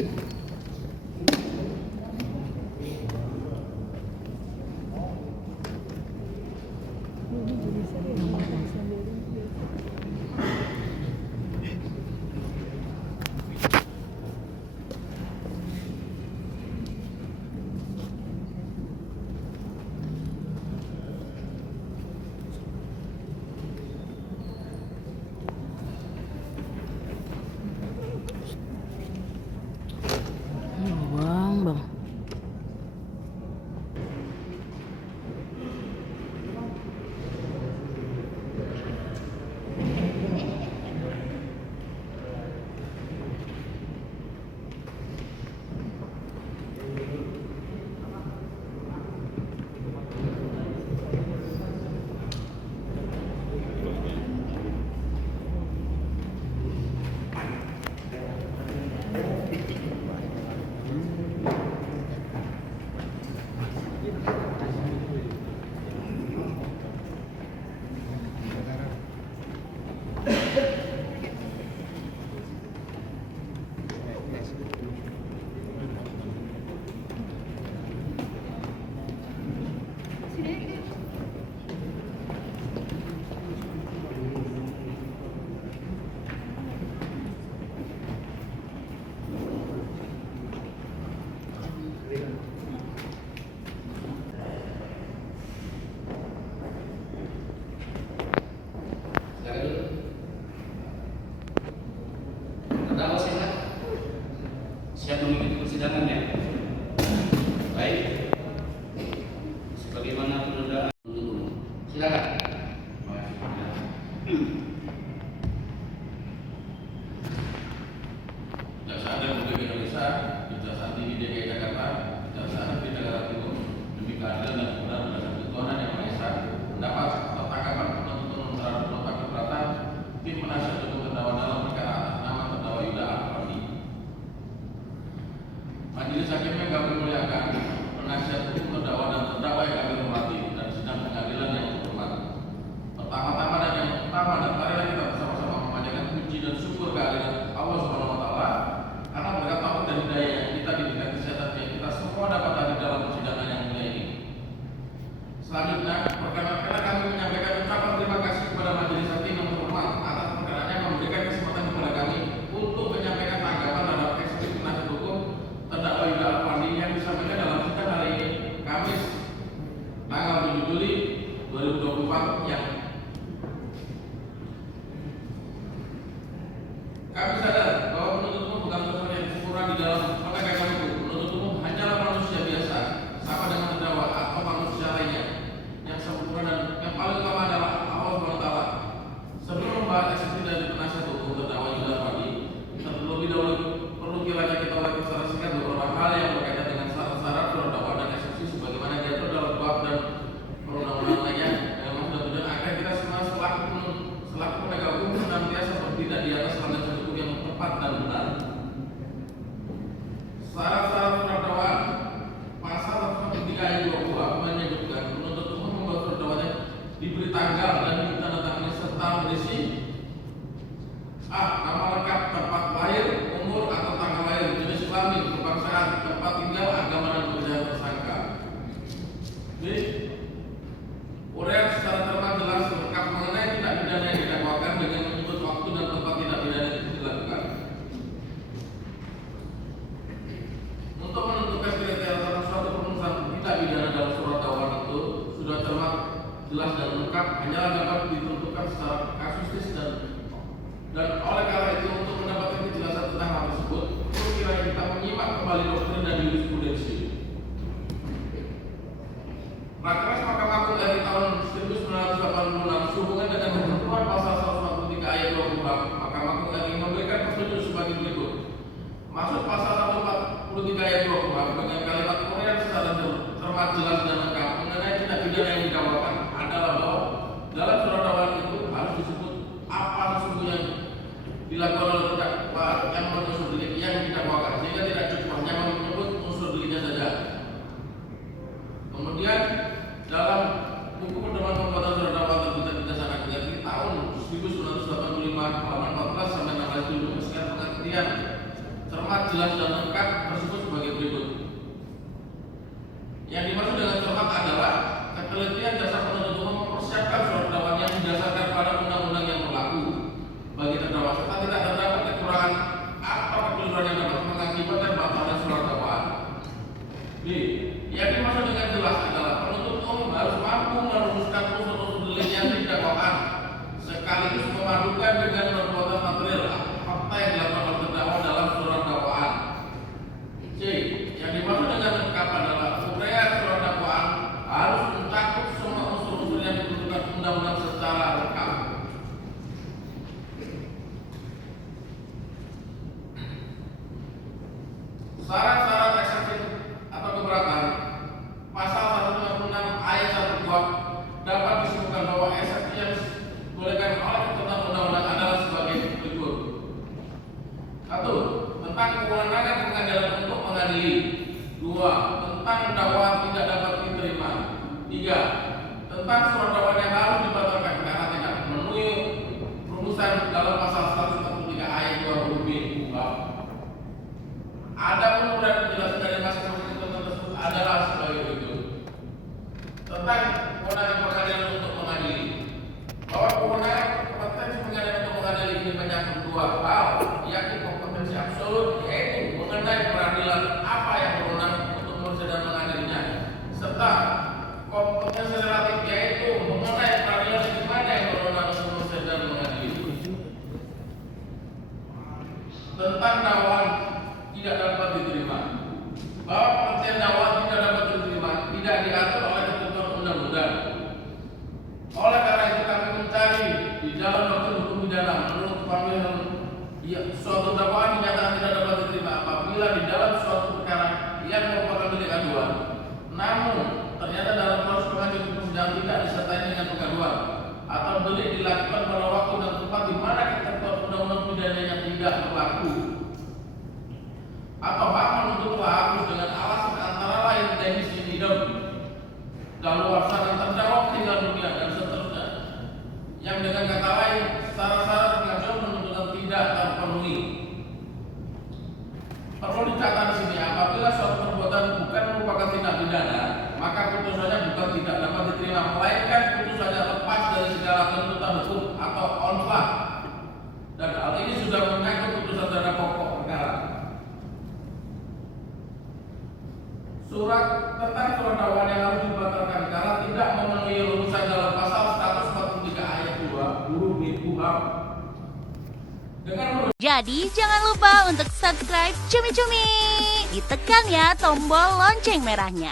Bang. Terdakwa silakan. Siap mengikuti persidangan ya. Baik. Sebagaimana penundaan untuk umum. Silakan. Kejaksaan Republik Indonesia, Kejaksaan Tinggi DKI Jakarta, Kejaksaan Negeri Jakarta Timur, demi keadilan dan kebenaran berdasarkan Tuhan yang Maha Esa, mendapat atau tanggapan penuntutan terhadap nota keberatan tim penasihat hukum terdakwa dalam perkara atas nama terdakwa Yuda Alfardi. Majelis Hakim yang kami muliakan, penasihat hukum terdakwa dan terdakwa yang kami hormati dan sidang pengadilan yang terhormat. Pertama-tama dan yang utama, dan marilah kita bersama-sama memanjatkan puji dan syukur kehadirat Allah Subhanahu wa Ta'ala karena berkat taufik dan hidayah yang kita diberikan kesehatan yang kita semua dapat hadir dalam persidangan yang mulia ini. Selanjutnya, perkenankanlah kami menyampaikan ucapan terima kasih kepada majelis hakim yang terhormat atas perkenanannya memberikan kesempatan kepada kami untuk menyampaikan tanggapan terhadap eksepsi penasihat hukum terdakwa Yuda Alfardi yang disampaikan dalam sidang hari ini, Kamis, tanggal 7 Juli 2024 yang kami sadar bahwa penuntut umum bukan sosok yang sempurna di dalam penegakan hukum. Penuntut umum hanyalah manusia biasa, sama dengan terdakwa atau manusia lainnya. Yang sempurna dan yang paling utama adalah Allah SWT. Sebelum membahas eksepsi dari penasihat hukum terdakwa Yuda Alfardi, terlebih dahulu perlu kiranya kita registrasikan beberapa hal yang berkaitan dengan syarat-syarat surat dakwaan dan eksepsi sebagaimana diatur dalam bab dan perundang-undangan lainnya. Dengan maksud dan tujuan agar kita semua selaku penegak hukum senantiasa bertindak di atas landasan hukum yang tepat dan benar. Syarat-syarat surat dakwaan pasal 103 ayat 20 menyebutkan penuntut umum membuat surat dakwaannya diberi tanggal dan ditandatangani serta berisi a. Nama lengkap, tempat lahir, umur atau tanggal lahir, jenis kelamin, kebangsaan, tempat tinggal, agama dan pekerjaan tersangka. B. Uraian secara terang jelas lengkap mengenai tindak pidana yang didakwakan dengan menyebut waktu dan tempat tindak pidana itu dilakukan. Untuk menentukan kriteria salah suatu penuntutan tindak pidana dalam surat dakwaan itu sudah cermat, jelas dan lengkap, hanyalah dapat ditentukan secara kasuistis dan oleh karena itu untuk mendapatkan kejelasan tentang hal tersebut perlu kiranya kita menyimak kembali doktrin dan jurisprudensi. Rakernas Mahkamah Agung dari tahun 1986 sehubungan dengan ketentuan pasal 143 ayat 20 Mahkamah Agung RI memberikan petunjuk sebagai berikut. Maksud pasal 143 ayat 20 dengan kalimat uraian secara cermat, jelas dan lengkap mengenai tindak pidana yang didakwakan adalah bahwa dalam surat dakwaan itu harus disebut apa sesungguhnya dilakukan oleh terdakwa yang menunsur delik yang didakwakan, sehingga tidak cukup hanya menyebut unsur deliknya saja. Kemudian dalam buku pedoman pembuatan surat dakwaan terbitan Kejaksaan Agung RI tahun 1985 halaman 14 sampai 16 itu sekian pengertian cermat, sangat jelas dan lengkap tersebut sebagai berikut. Yang dimaksud dengan cermat adalah ketelitian jaksa penuntut umum mempersiapkan surat dakwaan yang didasarkan pada undang-undang yang berlaku bagi terdakwa serta tidak terdapat kekurangan atau kekeliruan yang dapat mengakibatkan batalnya surat dakwaan. B. Yang dimaksud dengan jelas adalah penuntut umum harus mampu merumuskan unsur-unsur delik yang didakwaan sekaligus memadukan dengan perbuatan material fakta yang dilakukan oleh terdakwa dalam surat dakwaan. C. Yang dimaksud dengan lengkap adalah uraian surat dakwaan harus mencakup semua unsur-unsur yang ditentukan undang-undang secara lengkap. Syarat-syarat eksepsi atau keberatan pasal 156 ayat 1 kuhap dapat disebutkan bahwa eksepsi yang dibolehkan oleh ketentuan undang-undang adalah sebagai berikut. 1. Tentang kewenangan pengadilan untuk mengadili. 2. Tentang dakwaan tidak dapat diterima. 3. Tentang surat dakwaan yang harus dibatalkan karena tidak memenuhi rumusan dalam pasal 143 ayat 2 huruf B KUHP. Adapun uraian penjelasan dari masing-masing ketentuan tersebut adalah sebagai berikut. Tentang kewenangan pengadilan untuk mengadili, bahwa kewenangan kompetensi pengadilan untuk mengadili ini menyangkut dua hal, yakni kompetensi absolut, yaitu mengenai peradilan apa yang berwenang untuk mengurus dan mengadilinya, serta kompetensi relatif, yaitu mengenai peradilan di mana yang berwenang untuk mengurus dan mengadili. Tentang dakwaan tidak dapat diterima, bahwa pengertian dakwaan tidak dapat diterima tidak diatur oleh ketentuan undang-undang. Oleh karena itu kami mencari di dalam doktrin hukum pidana menurut pemilihan suatu dakwaan dinyatakan tidak dapat diterima apabila di dalam suatu perkara yang merupakan delik aduan, namun ternyata dalam proses pengajuan persidangan tidak disertai dengan pengaduan, atau delik dilakukan pada waktu dan tempat di mana ketentuan undang-undang pidananya tidak berlaku, atau hak menuntut hapus dengan alasan antara lain teknis hidup, daluarsa dan terdakwa meninggal dunia dan seterusnya, yang dengan kata lain syarat-syarat pengajuan penuntutan tidak terpenuhi. Perlu dicatat di sini, apabila suatu perbuatan bukan merupakan tindak pidana, maka putusannya bukan tidak dapat diterima, melainkan putusannya lepas dari segala tuntutan hukum atau onfah, dan hal ini sudah menyangkut putusan terhadap pokok perkara. Tentang surat dakwaan yang harus dibatalkan karena tidak memenuhi rumusan dalam pasal 143 ayat 2 huruf B KUHP. Jadi jangan lupa untuk subscribe Cumi Cumi. Ditekan ya tombol lonceng merahnya.